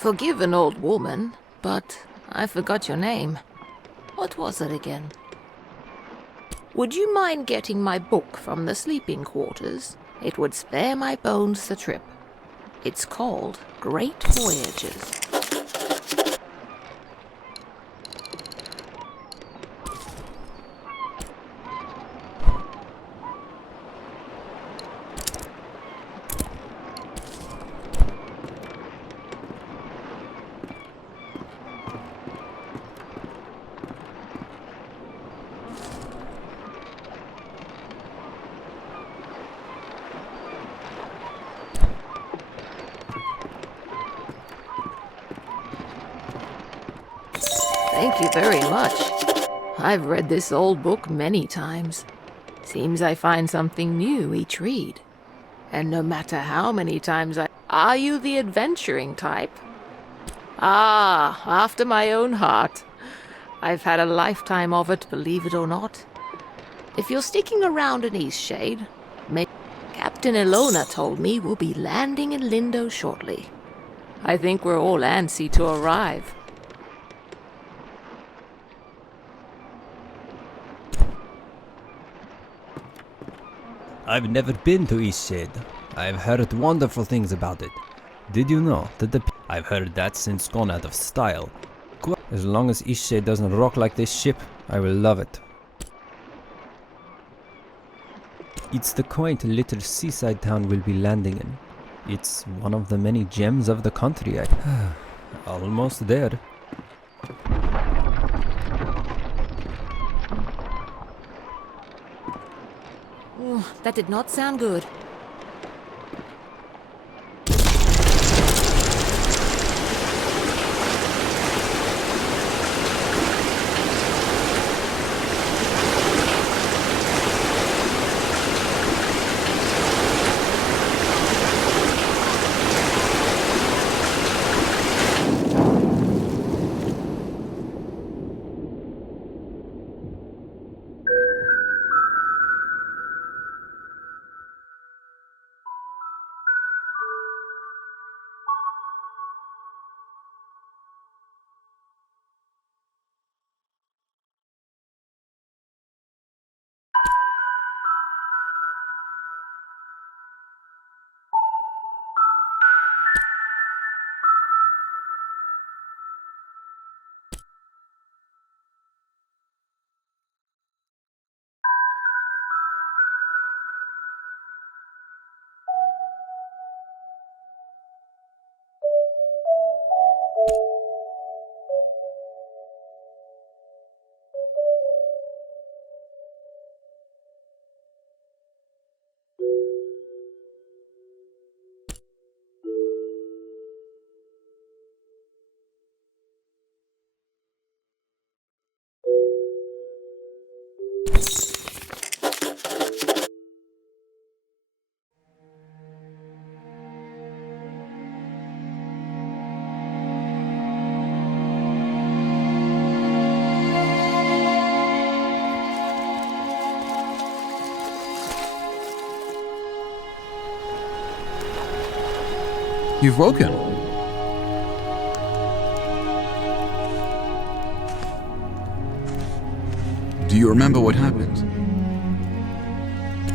Forgive an old woman, but I forgot your name. What was it again? Would you mind getting my book from the sleeping quarters? It would spare my bones the trip. It's called Great Voyages. Thank you very much. I've read this old book many times. Seems I find something new each read. And no matter how many times Are you the adventuring type? Ah, after my own heart. I've had a lifetime of it, believe it or not. If you're sticking around in Eastshade, Captain Ilona told me we'll be landing in Lindo shortly. I think we're all antsy to arrive. I've never been to Eastshade. I've heard wonderful things about it. Did you know that I've heard that since gone out of style. As long as Eastshade doesn't rock like this ship, I will love it. It's the quaint little seaside town we'll be landing in. It's one of the many gems of the country. Almost there. Ooh, that did not sound good. You've woken. Do you remember what happened?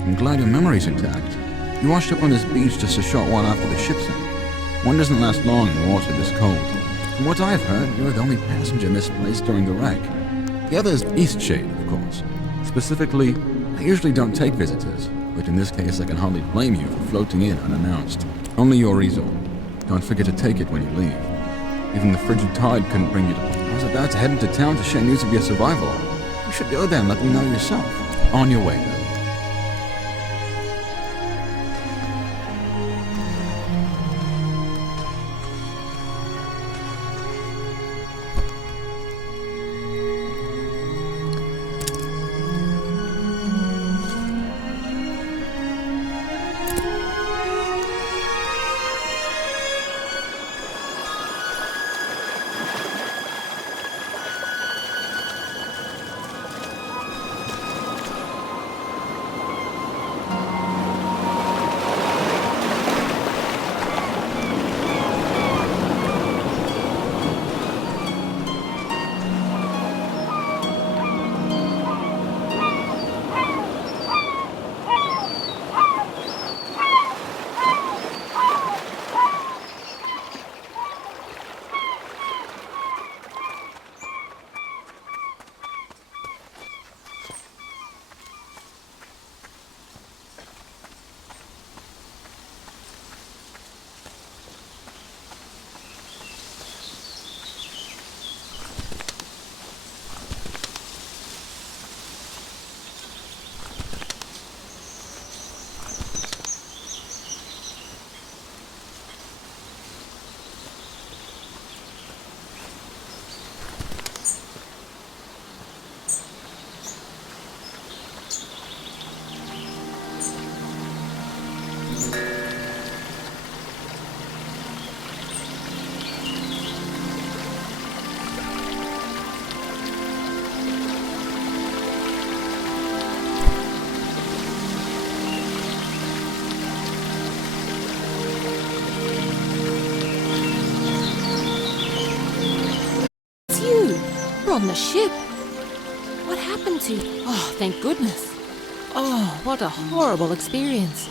I'm glad your memory's intact. You washed up on this beach just a short while after the ship sank. One doesn't last long in water this cold. From what I've heard, you're the only passenger misplaced during the wreck. The other is Eastshade, of course. Specifically, I usually don't take visitors, but in this case I can hardly blame you for floating in unannounced. Only your resort. Don't forget to take it when you leave. Even the frigid tide couldn't bring you to... I was about to head into town to share news of your survival. You should go there and let them know yourself. On your way, then. on the ship. What happened to you? Oh, thank goodness. Oh, what a horrible experience.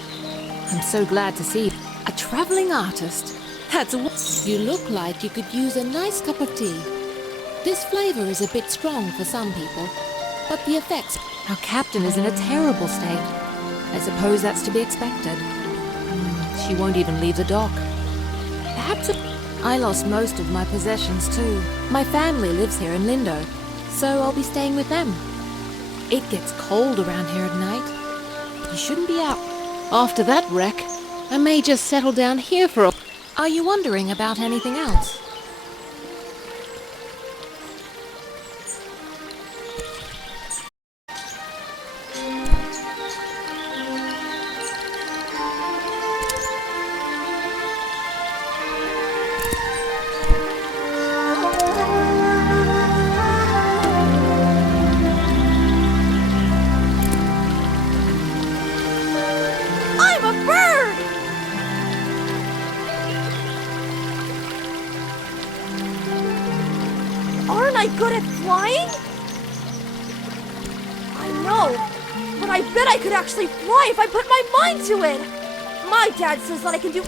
I'm so glad to see you. A traveling artist. You look like you could use a nice cup of tea. This flavor is a bit strong for some people, but the effects... Our captain is in a terrible state. I suppose that's to be expected. She won't even leave the dock. Perhaps I lost most of my possessions too. My family lives here in Lindo, so I'll be staying with them. It gets cold around here at night. You shouldn't be out. After that wreck, I may just settle down here for a... Are you wondering about anything else? Good at flying? I know, but I bet I could actually fly if I put my mind to it. My dad says that I can do...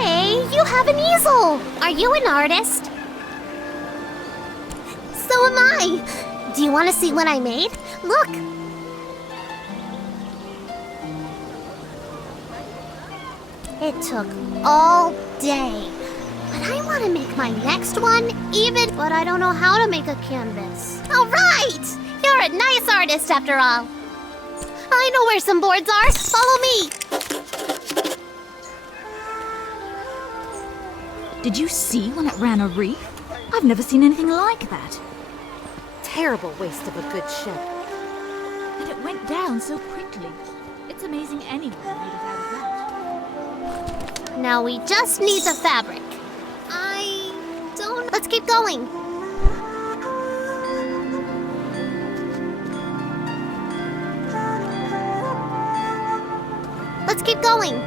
Hey, you have an easel! Are you an artist? So am I! Do you want to see what I made? Look! It took all day. But I want to make my next one even... But I don't know how to make a canvas. Alright! You're a nice artist after all. I know where some boards are. Follow me. Did you see when it ran a reef? I've never seen anything like that. Terrible waste of a good ship. And it went down so quickly. It's amazing anyone made it out of that. Now we just need the fabric. I don't... Let's keep going. Let's keep going.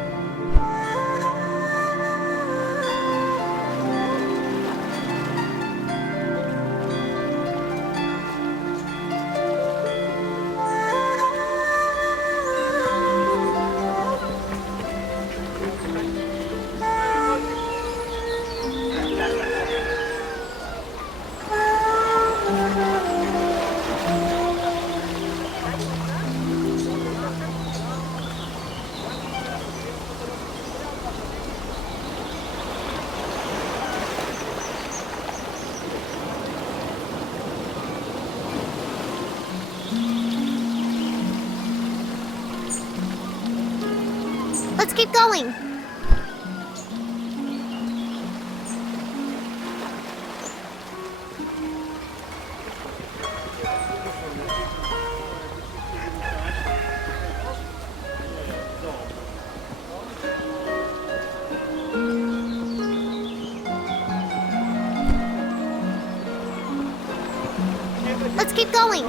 Let's keep going. Let's keep going.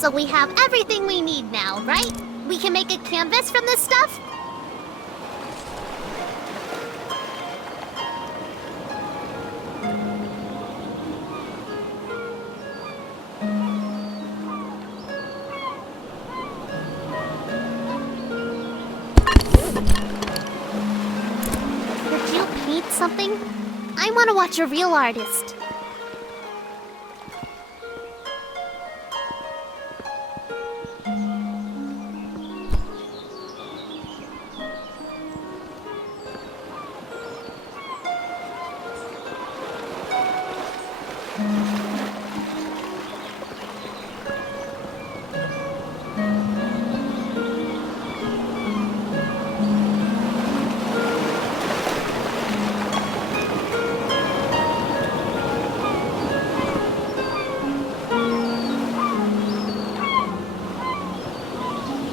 So we have everything we need now, right? We can make a canvas from this stuff? Did you paint something? I want to watch a real artist.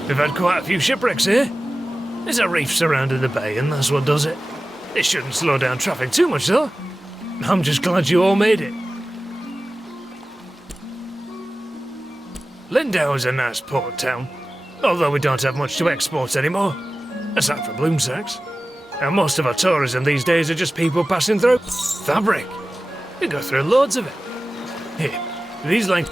We've had quite a few shipwrecks here. There's a reef surrounding the bay, and that's what does it. It shouldn't slow down traffic too much, though. I'm just glad you all made it. Lindau is a nice port town, although we don't have much to export anymore, aside from bloom sacks. And most of our tourism these days are just people passing through. Fabric. We go through loads of it. Here, these lengths.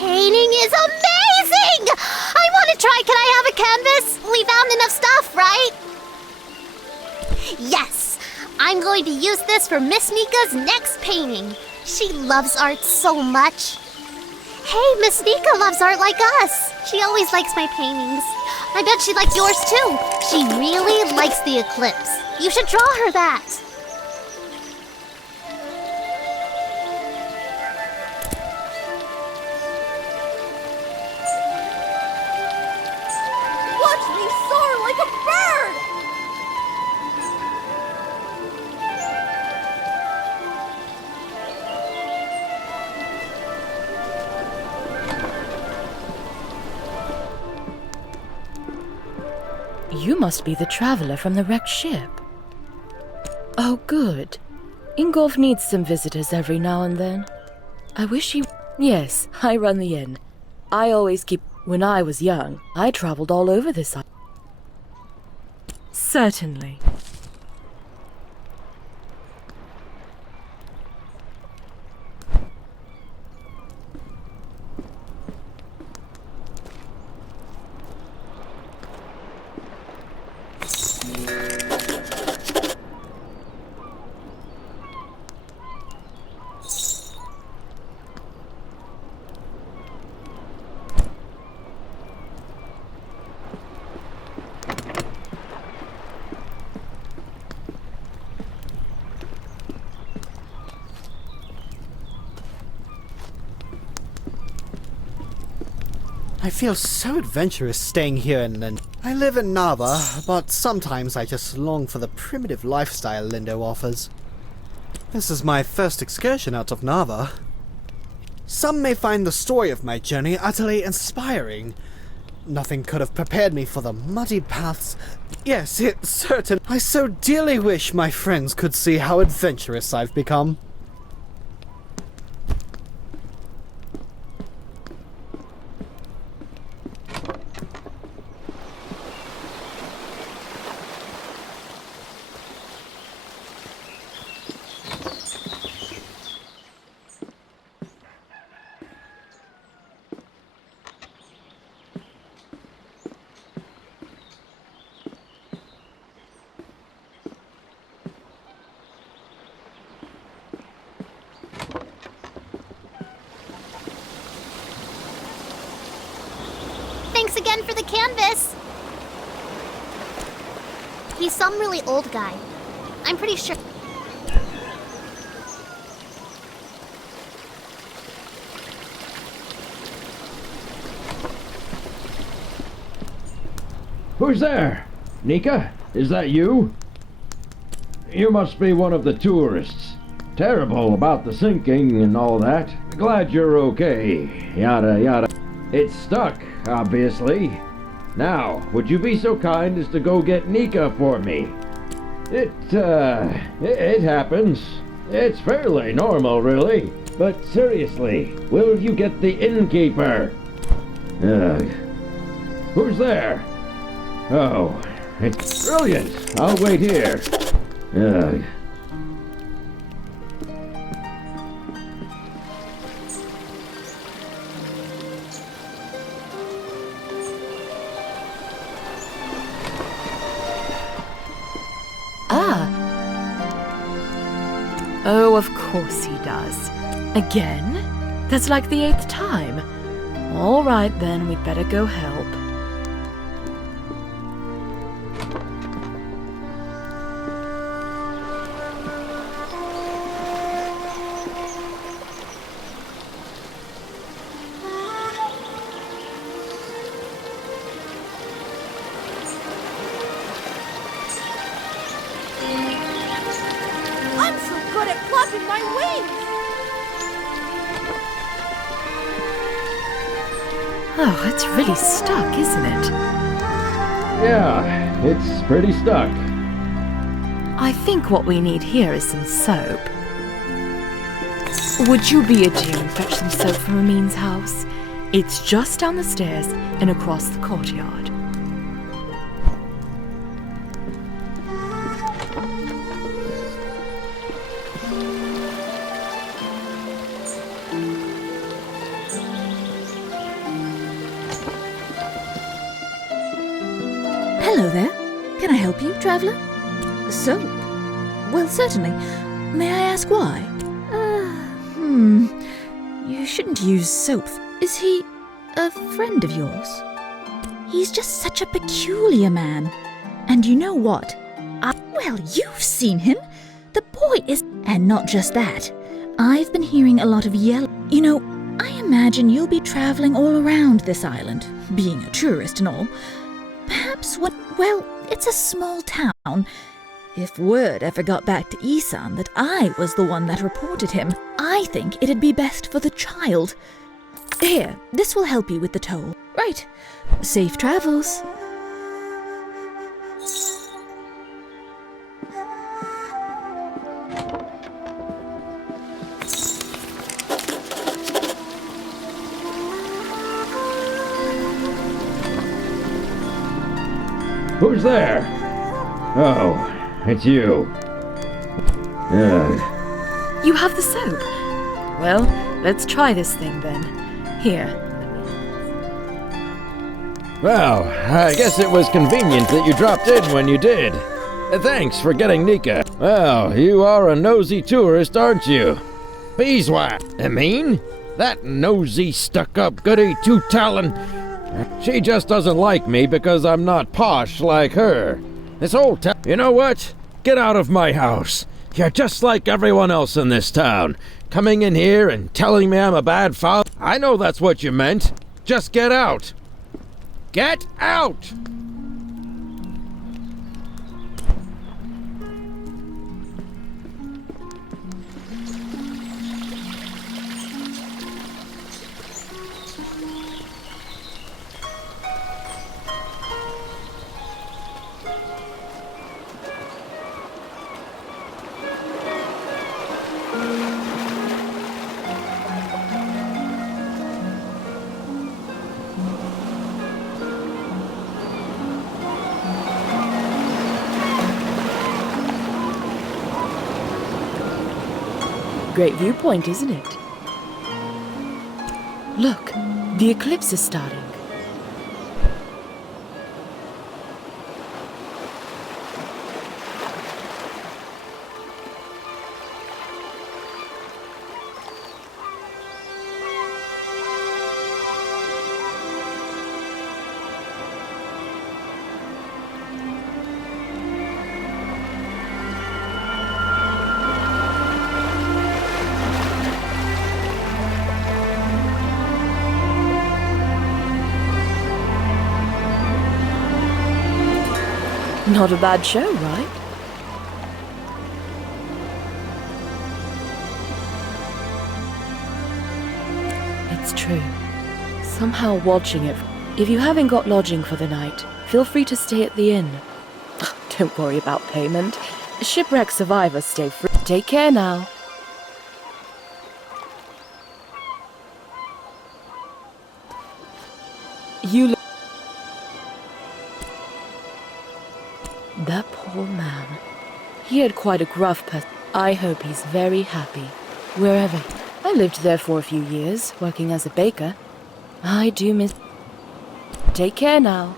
Painting is amazing! I want to try. Can I have a canvas? We found enough stuff, right? Yes! I'm going to use this for Miss Mika's next painting. She loves art so much. Hey, Miss Mika loves art like us. She always likes my paintings. I bet she likes yours too. She really likes the eclipse. You should draw her that. Watch me soar like a bird! You must be the traveler from the wrecked ship. Oh, good. Ingolf needs some visitors every now and then. I wish he... Yes, I run the inn. I always keep... When I was young, I traveled all over this island. Certainly. I feel so adventurous staying here in Lind. I live in Narva, but sometimes I just long for the primitive lifestyle Lindo offers. This is my first excursion out of Narva. Some may find the story of my journey utterly inspiring. Nothing could have prepared me for the muddy paths. Yes, it's certain. I so dearly wish my friends could see how adventurous I've become. one for the canvas. He's some really old guy. I'm pretty sure. Who's there? Nika? Is that you? You must be one of the tourists. Terrible about the sinking and all that. Glad you're okay. Yada yada. It's stuck, obviously. Now, would you be so kind as to go get Nika for me? It happens. It's fairly normal, really. But seriously, will you get the innkeeper? Who's there? Oh, it's brilliant. I'll wait here. Oh, of course he does. Again? That's like the 8th time. All right then, we'd better go help. I'm so good at flapping my wings! Oh, it's really stuck, isn't it? Yeah, it's pretty stuck. I think what we need here is some soap. Would you be a dear and fetch some soap from Amin's house? It's just down the stairs and across the courtyard. Hello there. Can I help you, traveller? Soap? Well, certainly. May I ask why? You shouldn't use soap. Is he a friend of yours? He's just such a peculiar man. And you know what? Well, you've seen him. The boy is... And not just that. I've been hearing a lot of yell. You know, I imagine you'll be travelling all around this island, being a tourist and all. Perhaps when... Well, it's a small town. If word ever got back to Isan that I was the one that reported him, I think it'd be best for the child. Here, this will help you with the toll. Right. Safe travels. Who's there? Oh, it's you. You have the soap. Well, let's try this thing then. Here. Well, I guess it was convenient that you dropped in when you did. Thanks for getting Nika. Well, you are a nosy tourist, aren't you? Beeswax. Amin? That nosy, stuck-up goody two-talon. She just doesn't like me because I'm not posh like her. This whole town... You know what? Get out of my house. You're just like everyone else in this town. Coming in here and telling me I'm a bad father. I know that's what you meant. Just get out. Get out! Great viewpoint, isn't it? Look, the eclipse is starting. Not a bad show, right? It's true. Somehow watching it... If you haven't got lodging for the night, feel free to stay at the inn. Don't worry about payment. Shipwreck survivors stay free. Take care now. You... That poor man. He had quite a gruff I hope he's very happy. Wherever. I lived there for a few years, working as a baker. I do miss... Take care now.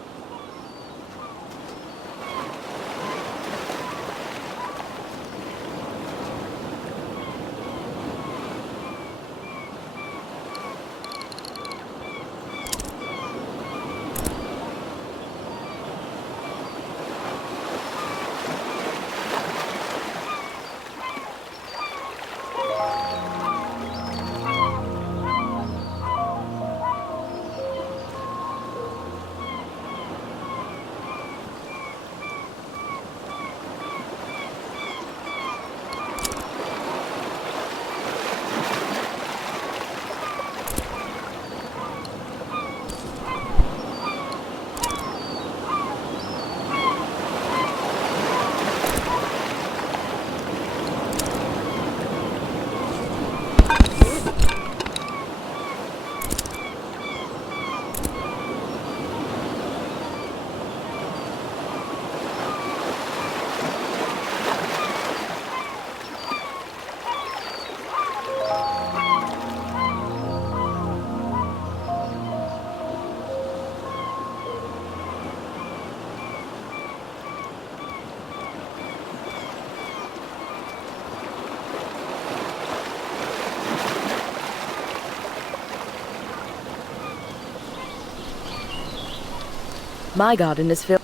My garden is filled.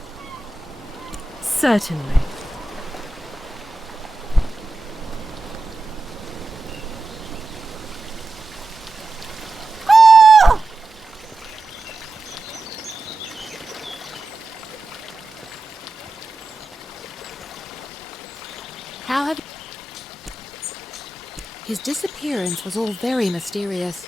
Certainly. How have... His disappearance was all very mysterious.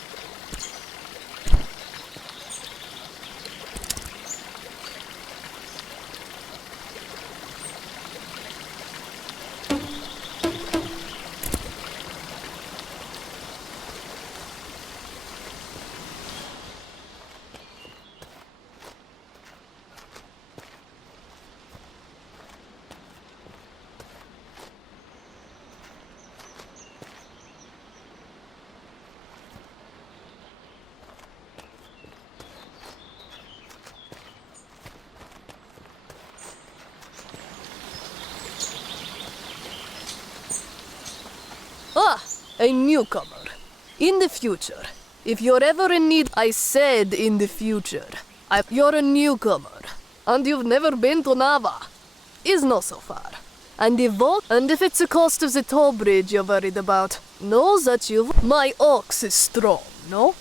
Ah, a newcomer. In the future, if you're ever in need... I said in the future. You're a newcomer, and you've never been to Nava. Is not so far. And if it's the cost of the toll bridge you're worried about, know that My ox is strong, no?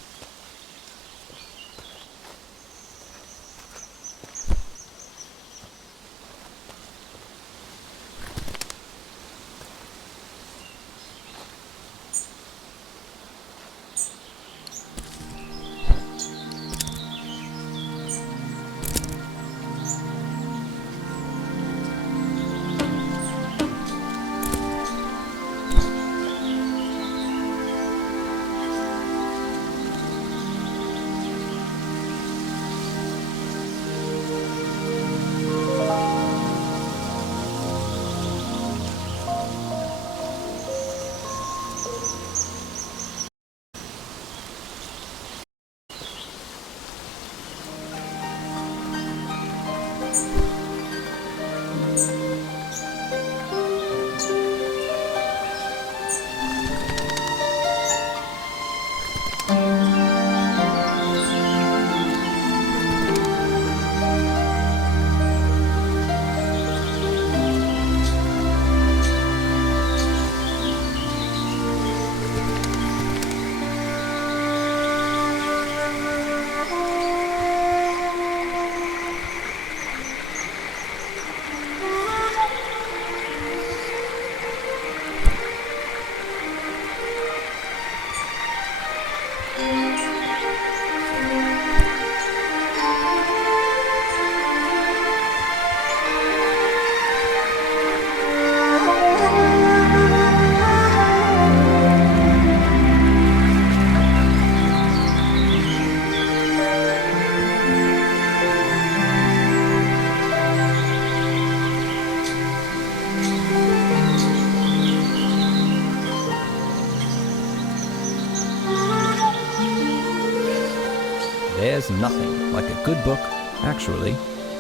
There's nothing like a good book. Actually,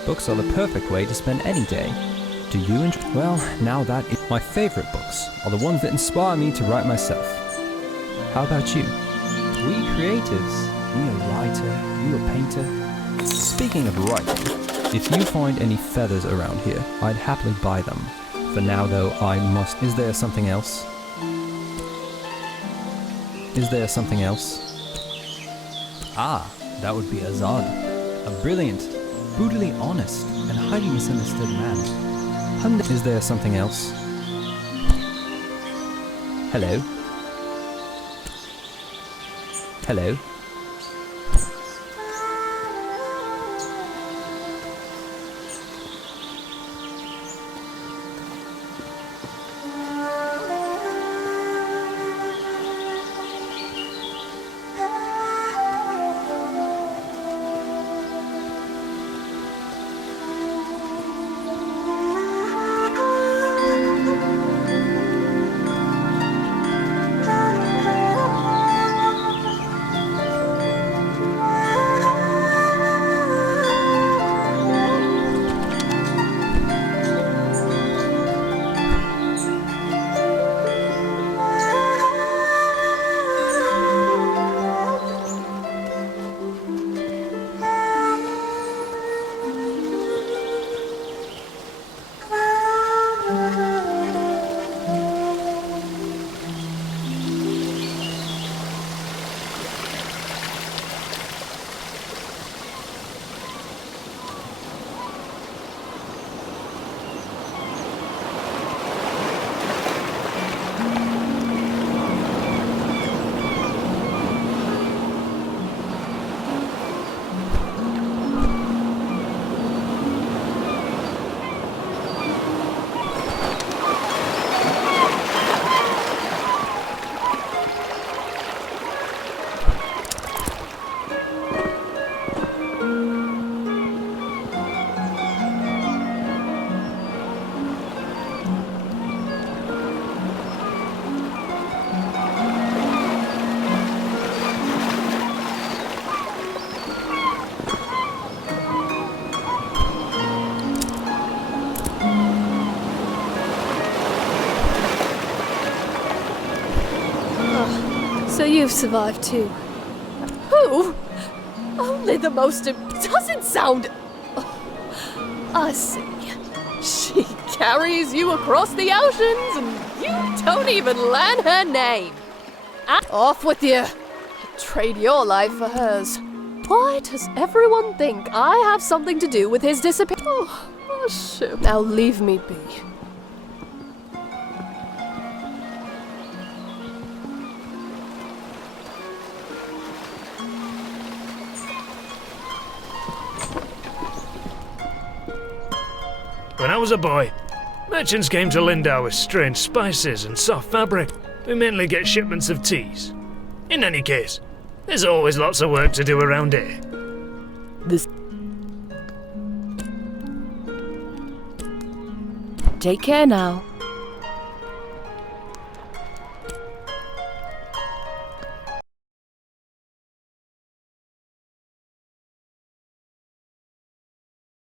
books are the perfect way to spend any day. Do you enjoy? Well, now that is my favorite books are the ones that inspire me to write myself. How about you? We creatives, you a writer, you a painter. Speaking of writing, if you find any feathers around here, I'd happily buy them. For now though, I must... Is there something else? Is there something else? Ah, that would be Azad. A brilliant, brutally honest, and highly misunderstood man. Is there something else? Hello? Hello? So you've survived too. Who? Only the most... doesn't sound... Oh, I see. She carries you across the oceans and you don't even learn her name. Off with you. Trade your life for hers. Why does everyone think I have something to do with his disappearance? Oh, shoot. Now leave me be. When I was a boy, merchants came to Lindau with strange spices and soft fabric. We mainly get shipments of teas. In any case, there's always lots of work to do around here. Take care now.